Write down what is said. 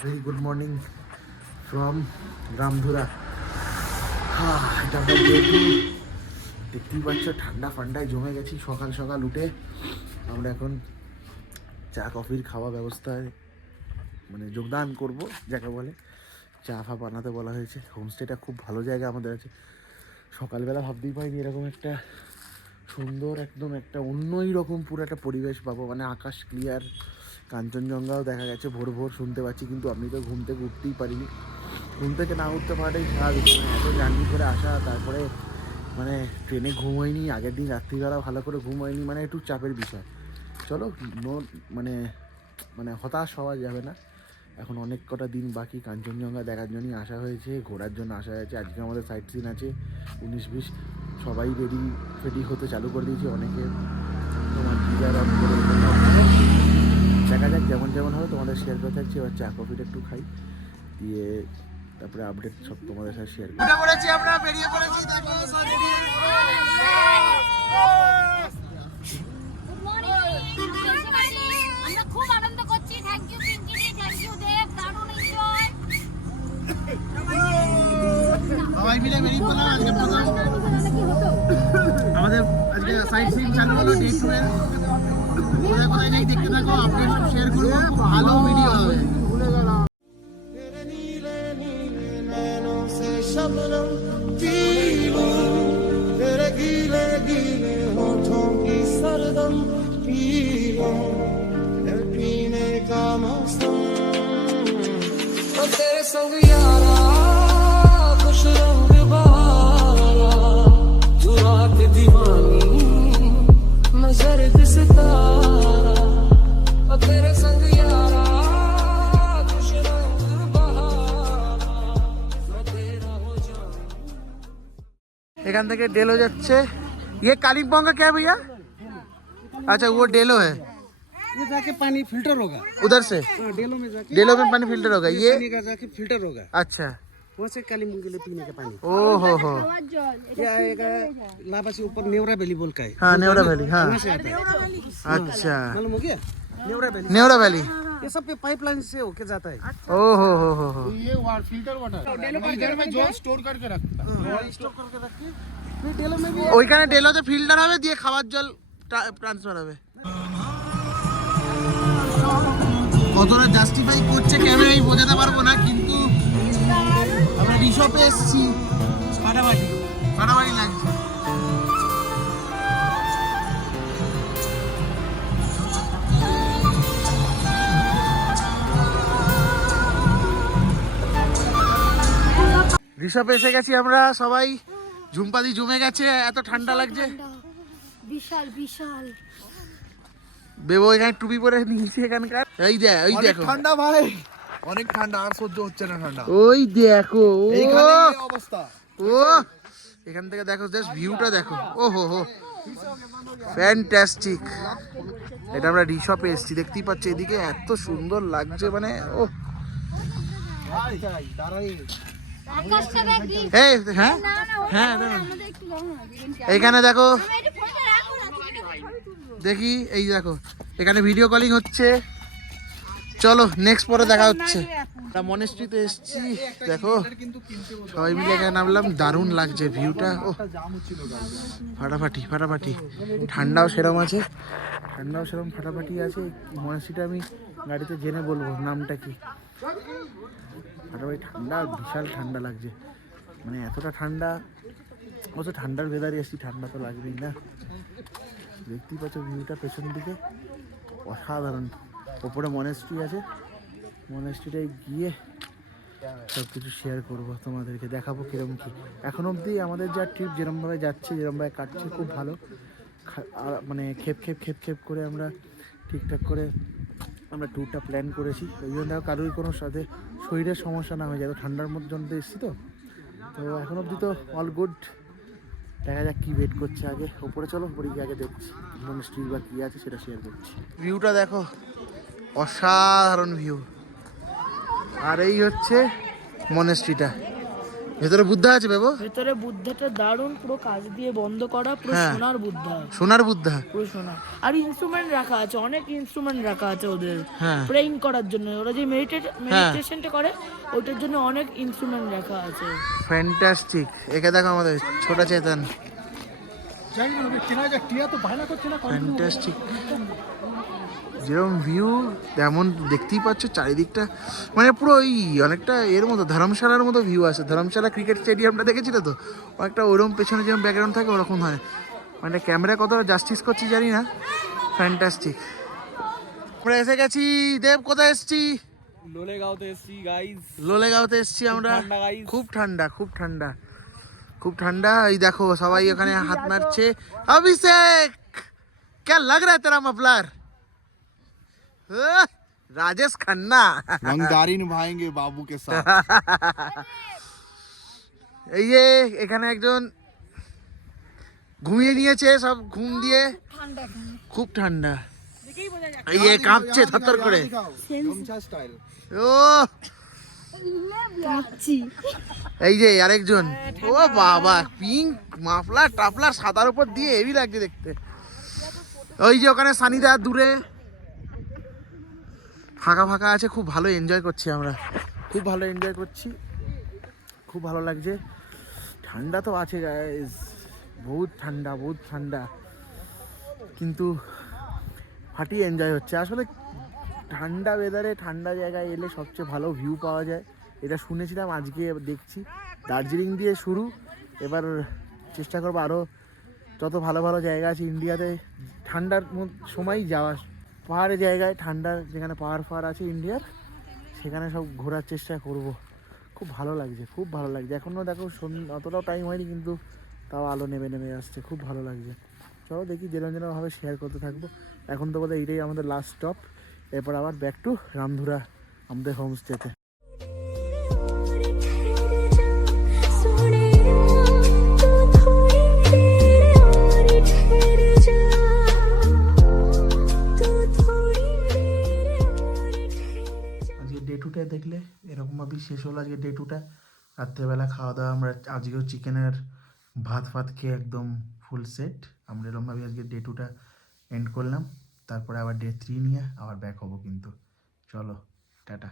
Very good morning from Ramdhura. এটা আমরা দেখতেই পাচ্ছ, ঠান্ডা ফান্ডায় জমে গেছি। সকাল সকাল উঠে আমরা এখন চা কফির খাওয়া ব্যবস্থায় মানে যোগদান করব, যাকে বলে চা ফা বানাতে বলা হয়েছে। হোমস্টেটা খুব ভালো জায়গা আমাদের আছে। সকালবেলা ভাবতেই পারিনি এরকম একটা সুন্দর, একদম একটা অন্যই রকম পুরো একটা পরিবেশ পাবো। মানে আকাশ ক্লিয়ার, কাঞ্চনজঙ্ঘাও দেখা গেছে ভোর ভোর শুনতে পাচ্ছি। কিন্তু আমি তো ঘুম থেকে উঠতেই পারিনি। ঘুম থেকে না উঠতে পারাটাই স্বাভাবিক। মানে এত জার্নি করে আসা, তারপরে মানে ট্রেনে ঘুম হয়নি, আগের দিন রাত্রিবেলা ভালো করে ঘুম হয়নি, মানে একটু চাপের বিষয়। চলো, মানে মানে হতাশ হওয়া যাবে না। এখন অনেক কটা দিন বাকি। কাঞ্চনজঙ্ঘা দেখার জন্যই আসা হয়েছে, ঘোরার জন্য আসা হয়েছে। আজকে আমাদের সাইট সিন আছে 19-20। সবাই রেডি হতে চালু করে দিয়েছি। অনেকে তোমার গিজার অন করে দেখা যাক, যেমন যেমন হবে তোমাদের শেয়ার করে থাকছি। এবার চা কফিটা একটু খাই, দিয়ে তারপরে আপডেট সব তোমাদের সাথে শেয়ার করি। আমরা বেরিয়ে পড়েছি। আমরা খুব আনন্দ করছি। Thank you Pinky, thank you Dev, দারুণ এনজয়। সবাই মিলে বেরিয়ে পড়লাম। আজকে আমাদের আজকে সাইট সিন চালু হলো ডে 2 এর। কোথায় কোথায় যাই দেখতে থাকো, আপডেট সব শেয়ার করবো। ভালো ভিডিও হবে। शबनम पीलो तेरे गीले गीले होठों की सरदम पीलो पीने का मौसम तेरे संग यारा खुश रंग बहारा तू रात दीवानी मैं जर्द सितारा तेरे संग यारा एखान থেকে डेलो যাচ্ছে। ये कालिम्पोंग का क्या है भैया? अच्छा, वो डेलो है। ये जाके पानी फिल्टर होगा उधर से डेलो में जाके डेलो में पानी फिल्टर होगा। ये पानी का जाके फिल्टर होगा, अच्छा, वहाँ से कालीमुंग के लिए पीने का पानी। ओ हो ये आएगा लाभा से ऊपर नेवरा वैली बोल का है। हाँ, नेवरा वैली। हाँ, वहाँ से आता है। अच्छा, मालूम हो गया? Neora valley, Neora valley. ये सब पे पाइपलाइन से होके जाता है। ओ हो ये फिल्टर वाटर इधर में जो स्टोर करके रखता है। स्टॉक करके रख के फिर डेलो में भी ওইখানে ডেলোতে ফিল্টার হবে, দিয়ে খাবার জল ট্রান্সফার হবে। কতটা জাস্টিফাই করছে ক্যামেরায় বোঝাতে পারবো না, কিন্তু আমরা রিসপে এসেছি। ফাটাফাটি লাগছে। রিসপে এসে গেছি আমরা সবাই। ঝুমপাদি জমে গেছে, এত ঠান্ডা লাগছে। বিশাল বিশাল বেবো এখানে টুপি পরে নিয়েছি এখানকার। এই দেখো ঠান্ডা ভাই, অনেক ঠান্ডা, আর সহ্য হচ্ছে না ঠান্ডা। ওই দেখো এইখানে এই অবস্থা। ও এখান থেকে দেখো, জাস্ট ভিউটা দেখো। ও হো ফ্যান্টাস্টিক। এটা আমরা রিসপে এসেছি, দেখতেই পাচ্ছি। এদিকে এত সুন্দর লাগছে, মানে ও আকাশটা দেখি। এই হ্যাঁ না না হ্যাঁ আমাদের একটু দাও না। এইখানে দেখো, আমি একটু ফোনটা রাখো না, তুমি একটু ছবি তুলবো। দেখি এই দেখো, এখানে ভিডিও কলিং হচ্ছে। চলো নেক্সট পরে দেখা হচ্ছে। মনেস্ট্রিতে এসেছি, দেখো সবাই মিলে এখানে নামলাম। দারুণ লাগছে ভিউটা। ও ফাটাফাটি ফাটাফাটি। ঠান্ডাও সেরম আছে, ঠান্ডাও সেরম ফাটাফাটি আছে। মনেস্ট্রিটা আমি গাড়িতে জেনে বলবো নামটা কি। ফাটাফাটি ঠান্ডা, বিশাল ঠান্ডা লাগছে। মানে এতটা ঠান্ডা, অবশ্য ঠান্ডার ভেদারে এসেছি, ঠান্ডা তো লাগবেই না। দেখতেই পাচ্ছ ভিউটা পেছন দিকে, অসাধারণ। ওপরে মনেস্ট্রি আছে, মনেস্ট্রিটায় গিয়ে সব কিছু শেয়ার করবো তোমাদেরকে, দেখাবো কিরম কি। এখন অবধি আমাদের যা ট্রিপ যেরমভাবে যাচ্ছে, যেরমভাবে কাটছে, খুব ভালো। মানে খেপ করে আমরা ঠিকঠাক করে আমরা ট্যুরটা প্ল্যান করেছি। ওই জন্য কারোরই কোনো সাথে শরীরের সমস্যা না হয়ে যায়। ঠান্ডার মধ্যে এসেছি তো এখন অবধি তো অল গুড। দেখা যাক কি ওয়েট করছে আগে। ওপরে চলো, উপরে গিয়ে আগে দেখছি মনেস্ট্রি বা কী আছে সেটা শেয়ার করছি। ভিউটা দেখো, অসাধারণ ভিউ। আর এই হচ্ছে মনেস্ট্রিটা, ভেতরে বুদ্ধা আছে বেবো? ভেতরে বুদ্ধাটা দারুণ, পুরো কাজ দিয়ে বন্ধ করা, পুরো হ্যাঁ। সোনার বুদ্ধা, সোনার বুদ্ধা। পুরো সোনা। আর ইনস্ট্রুমেন্ট রাখা আছে, অনেক ইনস্ট্রুমেন্ট রাখা আছে ওদের হ্যাঁ প্রেইং করার জন্য। ওরা যে মেডিটেশনটা করে ওটার জন্য অনেক ইনস্ট্রুমেন্ট রাখা আছে। ফ্যান্টাস্টিক। একে দেখো আমাদের ছোট চেতন। ফ্যান্টাস্টিক। যেরকম ভিউ তেমন দেখতেই পাচ্ছ চারিদিকটা, মানে পুরো ওই অনেকটা এর মতো ধর্মশালার মতো ভিউ আছে। ধর্মশালা ক্রিকেট স্টেডিয়ামটা দেখেছিল তো, অনেকটা ওরকম পেছনে যেরকম ব্যাকগ্রাউন্ড থাকে ওরকম হয়। মানে ক্যামেরা কতটা জাস্টিস করছি জানি না। ফ্যান্টাস্টিক। আমরা এসে গেছি। দেব কোথায় এসছি? লোলেগাঁওতে এসছি গাইস। লোলেগাঁওতে এসছি আমরা। খুব ঠান্ডা, খুব ঠান্ডা, খুব ঠান্ডা। এই দেখো সবাই ওখানে হাত নাড়ছে। অভিষেক কে লাগ রা তেরা মফলার? রাজেশ খান্না। रंगदारी निभाएंगे बाबू के साथ। এই যে এখানে একজন ঘুমিয়ে নিয়েছে, সব ঘুম দিয়ে। খুব ঠান্ডা। এই যে কাঁপছে থরথর করে। স্টাইল। ও এই যে আরেকজন, ও বাবা, পিঙ্ক মাফলার টাফলার সাদার উপর দিয়ে হেভি লাগছে দেখতে। ওই যে ওখানে সানিদা দূরে ফাঁকা ফাঁকা আছে, খুব ভালো এনজয় করছি আমরা, খুব ভালো এনজয় করছি, খুব ভালো লাগছে। ঠান্ডা তো আছে গাইস, বহুত ঠান্ডা, বহুত ঠান্ডা, কিন্তু ফাটিয়ে এনজয় হচ্ছে। আসলে ঠান্ডা ওয়েদারে ঠান্ডা জায়গায় এলে সবচেয়ে ভালো ভিউ পাওয়া যায়, এটা শুনেছিলাম, আজকে দেখছি। দার্জিলিং দিয়ে শুরু, এবার চেষ্টা করবো আরও যত ভালো ভালো জায়গা আছে ইন্ডিয়াতে ঠান্ডার সময় যাওয়া, পাহাড়ে জায়গায় ঠান্ডা যেখানে পাহাড় ফাহাড় আছে ইন্ডিয়ার, সেখানে সব ঘোরার চেষ্টা করব। খুব ভালো লাগছে, খুব ভালো লাগছে। এখনও দেখো অতটাও টাইম হয়নি, কিন্তু তাও আলো নেমে নেমে আসছে, খুব ভালো লাগছে। চলো দেখি যেরকমভাবে শেয়ার করতে থাকবো। এখন তো বোধহয় এইটাই আমাদের লাস্ট স্টপ, এরপর আবার ব্যাক টু রামধুরা আমাদের হোমস্টেতে। আজকে ডে টুটা দেখলে এরকমভাবেই শেষ হলো আজকে ডে টুটা। রাত্রেবেলা খাওয়া দাওয়া আমরা আজকেও চিকেনের ভাত ফাত খেয়ে একদম ফুল সেট। আমরা এরকমভাবে আজকে ডে টুটা এন্ড করলাম। তারপরে আবার ডে 3 নিয়ে আবার ব্যাক হবো কিন্তু। চলো টাটা।